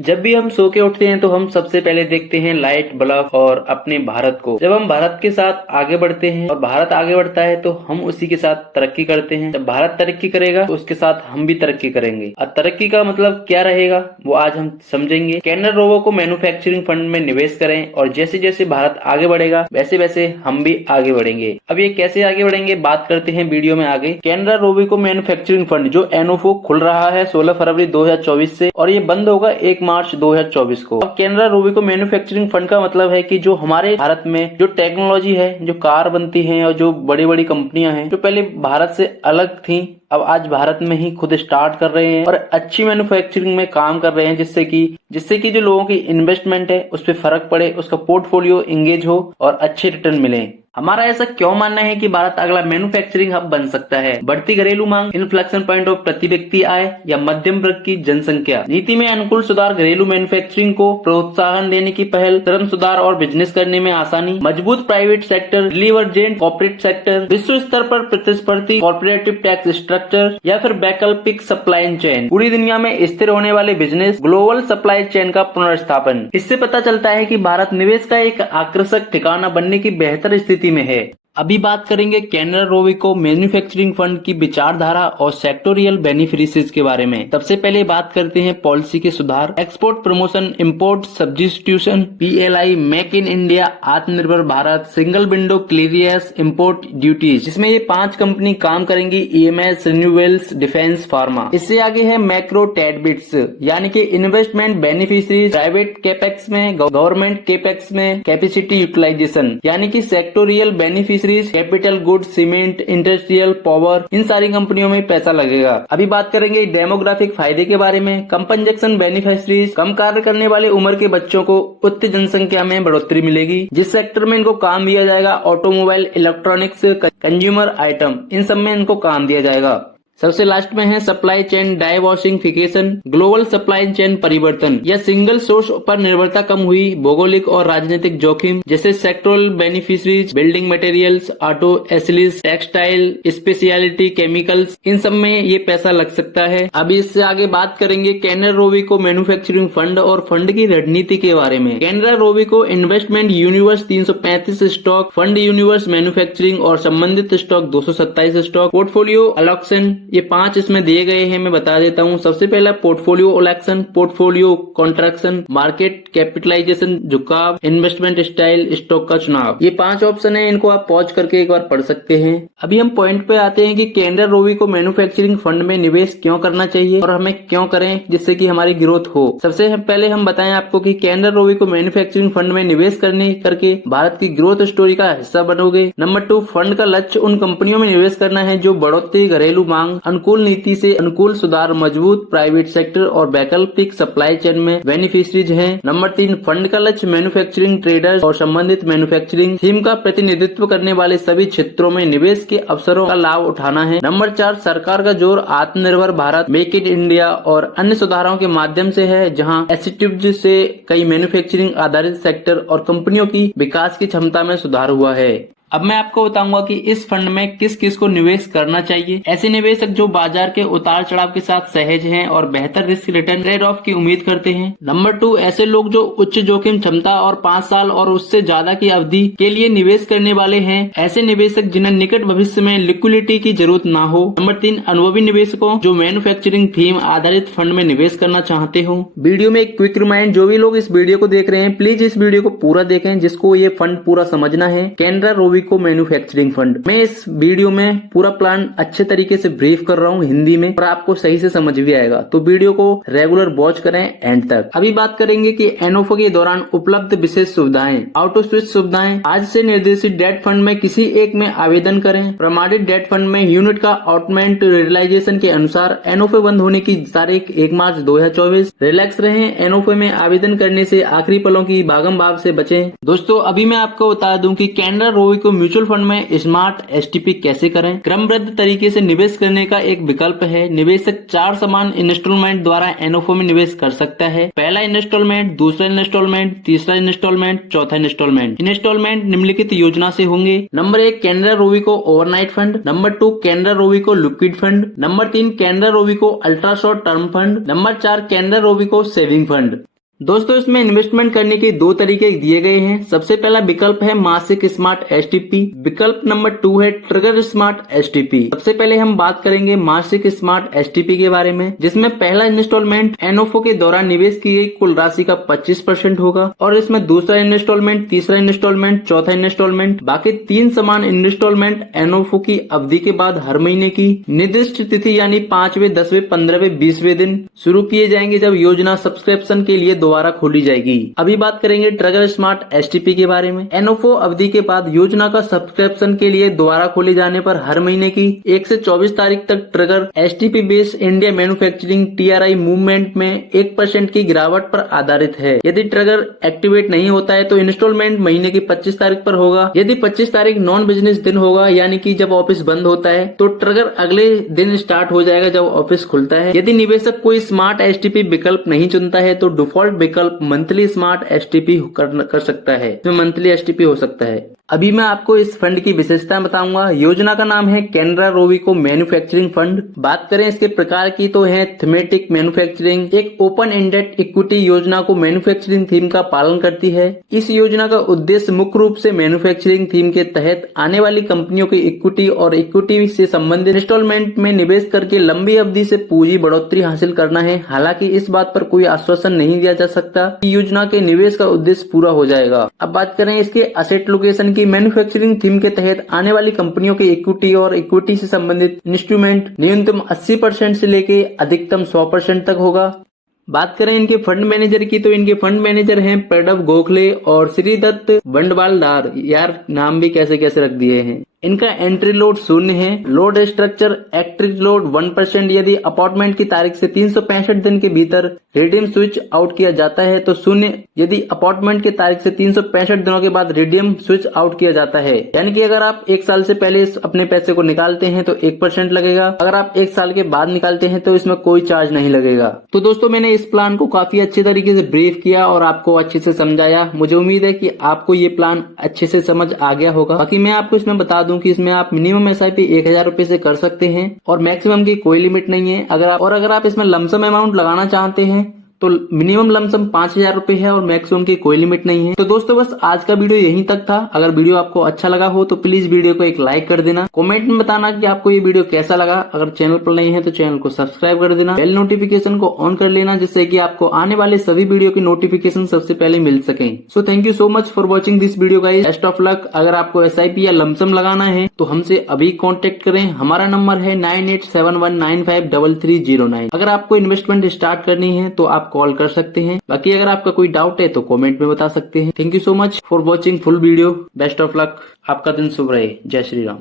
जब भी हम सो के उठते हैं तो हम सबसे पहले देखते हैं लाइट, बल्ब और अपने भारत को। जब हम भारत के साथ आगे बढ़ते हैं और भारत आगे बढ़ता है तो हम उसी के साथ तरक्की करते हैं। जब भारत तरक्की करेगा तो उसके साथ हम भी तरक्की करेंगे। और तरक्की का मतलब क्या रहेगा वो आज हम समझेंगे। कैनरा रोबो को मैन्युफैक्चरिंग फंड में निवेश करें और जैसे जैसे भारत आगे बढ़ेगा वैसे वैसे हम भी आगे बढ़ेंगे। अब ये कैसे आगे बढ़ेंगे बात करते हैं वीडियो में आगे। कैनरा रोबो मैन्युफैक्चरिंग फंड जो एनओफो खुल रहा है 16 फरवरी 2024 से और ये बंद होगा 1 मार्च 2024 को। अब कैनरा रोबो मैन्युफैक्चरिंग फंड का मतलब है कि जो हमारे भारत में जो टेक्नोलॉजी है, जो कार बनती है और जो बड़ी बड़ी कंपनियां हैं जो पहले भारत से अलग थी, अब आज भारत में ही खुद स्टार्ट कर रहे हैं और अच्छी मैन्युफैक्चरिंग में काम कर रहे हैं, जिससे कि जो लोगों की इन्वेस्टमेंट है उस पर फर्क पड़े, उसका पोर्टफोलियो एंगेज हो और अच्छे रिटर्न मिले। हमारा ऐसा क्यों मानना है कि भारत अगला मैन्युफैक्चरिंग हब बन सकता है? बढ़ती घरेलू मांग, इन्फ्लेक्शन पॉइंट ऑफ प्रति व्यक्ति आय या मध्यम वर्ग की जनसंख्या, नीति में अनुकूल सुधार, घरेलू मैन्युफैक्चरिंग को प्रोत्साहन देने की पहल, श्रम सुधार और बिजनेस करने में आसानी, मजबूत प्राइवेट सेक्टर, रिलीवर्जेंट कॉर्पोरेट सेक्टर, विश्व स्तर पर प्रतिस्पर्धी कॉर्पोरेटिव टैक्स स्ट्रक्चर या फिर वैकल्पिक सप्लाई चेन, पूरी दुनिया में स्थिर होने वाले बिजनेस, ग्लोबल सप्लाई चेन का पुनर्स्थापन। इससे पता चलता है कि भारत निवेश का एक आकर्षक ठिकाना बनने की बेहतर स्थिति में है। अभी बात करेंगे कैनरा रोबो मैन्युफैक्चरिंग फंड की विचारधारा और सेक्टोरियल बेनिफिशियरीज के बारे में। सबसे पहले बात करते हैं पॉलिसी के सुधार, export promotion, import substitution, PLI, make in India, Atmanirbhar Bharat, single window clearance, import duties, जिसमें ये 5 कंपनी काम करेंगी, ईएमएस, रिन्यूएबल्स, डिफेंस, फार्मा। इससे आगे है मैक्रो टेडबिट्स यानी कि इन्वेस्टमेंट बेनिफिशियरीज, प्राइवेट केपेक्स में, गवर्नमेंट केपेक्स में, कैपेसिटी यूटिलाइजेशन यानी कि sectorial beneficiaries, capital goods, cement, industrial, power, इन सारी कंपनियों में पैसा लगेगा। अभी बात करेंगे डेमोग्राफिक फायदे के बारे में। कम कंजक्शन बेनिफिशियरीज, कम कार्य करने वाले उम्र के बच्चों को उच्च जनसंख्या में बढ़ोतरी मिलेगी। जिस सेक्टर में इनको काम दिया जाएगा, ऑटोमोबाइल, इलेक्ट्रॉनिक्स, कंज्यूमर आइटम, इन सब में इनको काम दिया जाएगा। सबसे लास्ट में है supply chain diversification, global supply chain परिवर्तन या सिंगल सोर्स पर निर्भरता कम हुई, भौगोलिक और राजनीतिक जोखिम जैसे sectoral beneficiaries, building materials, auto ancillaries, textile, specialty chemicals, इन सब में ये पैसा लग सकता है। अभी इससे आगे बात करेंगे कैनरा रोबो मैन्युफैक्चरिंग फंड और फंड की रणनीति के बारे में। Canara Robeco investment universe 335 stock, fund universe manufacturing और संबंधित स्टॉक 227 स्टॉक, पोर्टफोलियो अलोकेशन ये 5 इसमें दिए गए हैं, मैं बता देता हूँ। सबसे पहला portfolio election, portfolio contraction, market capitalisation, झुकाव, इन्वेस्टमेंट स्टाइल, स्टॉक का चुनाव, ये 5 ऑप्शन है। इनको आप पॉज करके एक बार पढ़ सकते हैं। अभी हम पॉइंट पे आते हैं कि कैनरा रोबो मैन्युफैक्चरिंग फंड में निवेश क्यों करना चाहिए और हमें क्यों करें जिससे कि हमारी ग्रोथ हो। सबसे पहले हम बताएं आपको कि कैनरा रोबो मैन्युफैक्चरिंग फंड में निवेश करके भारत की ग्रोथ स्टोरी का हिस्सा बनोगे। नंबर 2, फंड का लक्ष्य उन कंपनियों में निवेश करना है जो बढ़ोतरी घरेलू मांग, अनुकूल नीति से अनुकूल सुधार, मजबूत प्राइवेट सेक्टर और वैकल्पिक सप्लाई चेन में बेनिफिशियरीज हैं। नंबर 3, फंड का लक्ष्य मैन्युफैक्चरिंग ट्रेडर्स और संबंधित मैन्युफैक्चरिंग थीम का प्रतिनिधित्व करने वाले सभी क्षेत्रों में निवेश के अवसरों का लाभ उठाना है। नंबर 4, सरकार का जोर आत्मनिर्भर भारत, मेक इन इंडिया और अन्य सुधारों के माध्यम से है, जहां एसिटिव से कई मैन्युफैक्चरिंग आधारित सेक्टर और कंपनियों की विकास की क्षमता में सुधार हुआ है। अब मैं आपको बताऊंगा कि इस फंड में किस किस को निवेश करना चाहिए। ऐसे निवेशक जो बाजार के उतार चढ़ाव के साथ सहज हैं और बेहतर रिस्क रिटर्न ट्रेड ऑफ की उम्मीद करते हैं। नंबर 2, ऐसे लोग जो उच्च जोखिम क्षमता और 5 साल और उससे ज्यादा की अवधि के लिए निवेश करने वाले हैं। ऐसे निवेशक जिन्हें निकट भविष्य में लिक्विडिटी की जरूरत ना हो। नंबर 3, अनुभवी निवेशकों जो मैन्युफैक्चरिंग थीम आधारित फंड में निवेश करना चाहते हो। वीडियो में एक क्विक रिमाइंड, जो भी लोग इस वीडियो को देख रहे हैं प्लीज इस वीडियो को पूरा देखें, जिसको ये फंड पूरा समझना है। कैनरा रोबो मैन्युफैक्चरिंग फंड, मैं इस वीडियो में पूरा प्लान अच्छे तरीके से ब्रीफ कर रहा हूँ हिंदी में और आपको सही से समझ भी आएगा, तो वीडियो को रेगुलर वॉच करें एंड तक। अभी बात करेंगे कि एनओफो के दौरान उपलब्ध विशेष सुविधाएं, ऑटो स्विच सुविधाएं। आज से निर्देशित डेट फंड में किसी एक में आवेदन करें। प्रमाणित डेट फंड में यूनिट का ऑटोमेंट रियलाइजेशन के अनुसार एनओफो बंद होने की तारीख 1 मार्च 2024। रिलैक्स रहें, एनओफो में आवेदन करने से आखिरी पलों की भागम भाग से बचें। दोस्तों अभी मैं आपको बता दूं कि कैनरा रोबो म्यूचुअल फंड में स्मार्ट एसटीपी कैसे करें। क्रमबद्ध तरीके से निवेश करने का एक विकल्प है। निवेशक 4 समान इंस्टॉलमेंट द्वारा एनओफो में निवेश कर सकता है। पहला इंस्टॉलमेंट, दूसरा इंस्टॉलमेंट, तीसरा इंस्टॉलमेंट, चौथा इंस्टॉलमेंट। इंस्टॉलमेंट निम्नलिखित योजना से होंगे। Number 1, Canara Robeco overnight fund. Number 2, Canara Robeco liquid fund. Number 3, Canara Robeco ultra short term fund. Number 4, Canara Robeco saving fund. दोस्तों इसमें इन्वेस्टमेंट करने के दो तरीके दिए गए हैं। सबसे पहला विकल्प है मासिक स्मार्ट एसटीपी, विकल्प नंबर 2 है ट्रिगर स्मार्ट एसटीपी। सबसे पहले हम बात करेंगे मासिक स्मार्ट एसटीपी के बारे में, जिसमें पहला इंस्टॉलमेंट एनओफओ के द्वारा निवेश की गई कुल राशि का 25% होगा और इसमें दूसरा इंस्टॉलमेंट, तीसरा इंस्टॉलमेंट, चौथा इंस्टॉलमेंट, बाकी 3 समान इंस्टॉलमेंट एनओफओ की अवधि के बाद हर महीने की निर्दिष्ट तिथि यानी 5वें, 10वें, 15वें, 20वें दिन शुरू किए जाएंगे, जब योजना सब्सक्रिप्शन के लिए दोबारा खोली जाएगी। अभी बात करेंगे ट्रिगर स्मार्ट एसटीपी के बारे में। एनओफओ अवधि के बाद योजना का सब्सक्रिप्शन के लिए दोबारा खोले जाने पर हर महीने की 1 से 24 तारीख तक trigger STP base India manufacturing TRI movement में 1% की गिरावट पर आधारित है। यदि ट्रिगर एक्टिवेट नहीं होता है तो इंस्टॉलमेंट महीने की 25 तारीख पर होगा। यदि 25 तारीख नॉन बिजनेस दिन होगा यानी कि जब ऑफिस बंद होता है तो ट्रिगर अगले दिन स्टार्ट हो जाएगा जब ऑफिस खुलता है। यदि निवेशक कोई स्मार्ट एसटीपी विकल्प नहीं चुनता है तो डिफॉल्ट विकल्प मंथली स्मार्ट एसटीपी कर सकता है, इसमें मंथली एसटीपी हो सकता है। अभी मैं आपको इस फंड की विशेषता बताऊंगा। योजना का नाम है कैनरा रोबीको मैन्युफैक्चरिंग फंड। बात करें इसके प्रकार की तो है थीमेटिक मैन्युफैक्चरिंग, एक ओपन एंडेड इक्विटी योजना को मैन्युफैक्चरिंग थीम का पालन करती है। इस योजना का उद्देश्य मुख्य रूप से मैन्युफैक्चरिंग थीम के तहत आने वाली कंपनियों की इक्विटी और इक्विटी से संबंधित इंस्टॉलमेंट में निवेश करके लंबी अवधि से पूंजी बढ़ोतरी हासिल करना है। हालांकि इस बात पर कोई आश्वासन नहीं दिया जा सकता कि योजना के निवेश का उद्देश्य पूरा हो जाएगा। अब बात करें इसके असेट लोकेशन की। मैन्युफैक्चरिंग थीम के तहत आने वाली कंपनियों की इक्विटी और इक्विटी से संबंधित इंस्ट्रूमेंट न्यूनतम 80% से लेके अधिकतम 100% तक होगा। बात करें इनके फंड मैनेजर की तो इनके फंड मैनेजर हैं प्रणव गोखले और श्रीदत्त बंडवालदार। यार नाम भी कैसे कैसे रख दिए हैं। इनका एंट्री लोड 0 है। Load structure active load 1%। यदि अपॉर्टमेंट की तारीख से 365 दिन के भीतर रिडीम स्विच आउट किया जाता है तो 0। यदि अपॉर्टमेंट की तारीख से 365 दिनों के बाद रिडीम स्विच आउट किया जाता है, यानी कि अगर आप 1 साल से पहले अपने पैसे को निकालते हैं तो 1% लगेगा। अगर आप 1 साल के बाद निकालते हैं तो इसमें कोई चार्ज नहीं लगेगा। तो दोस्तों मैंने इस प्लान को काफी अच्छे तरीके से ब्रीफ किया और आपको अच्छे से समझाया। मुझे उम्मीद है कि आपको ये प्लान अच्छे से समझ आ गया होगा। बाकी मैं आपको इसमें बता दूं कि इसमें आप मिनिमम एसआईपी 1000 रुपए से कर सकते हैं और मैक्सिमम की कोई लिमिट नहीं है। अगर आप इसमें लमसम अमाउंट लगाना चाहते हैं तो मिनिमम लमसम 5000 रुपए है और मैक्सिमम की कोई लिमिट नहीं है। तो दोस्तों बस आज का वीडियो यहीं तक था। अगर वीडियो आपको अच्छा लगा हो तो प्लीज वीडियो को एक लाइक कर देना। कमेंट में बताना कि आपको ये वीडियो कैसा लगा। अगर चैनल पर नहीं है तो चैनल को सब्सक्राइब कर देना, बेल नोटिफिकेशन को ऑन कर लेना, जिससे कि आपको आने वाले सभी वीडियो की नोटिफिकेशन सबसे पहले मिल सके। So thank you so much for watching this video guys. Best of luck. अगर आपको एसआईपी या लमसम लगाना है तो हमसे अभी कॉन्टेक्ट करें। हमारा नंबर है 9871953309। अगर आपको इन्वेस्टमेंट स्टार्ट करनी है तो आप कॉल कर सकते हैं। बाकी अगर आपका कोई डाउट है तो कमेंट में बता सकते हैं। Thank you so much for watching full video. Best of luck. आपका दिन शुभ रहे। जय श्री राम।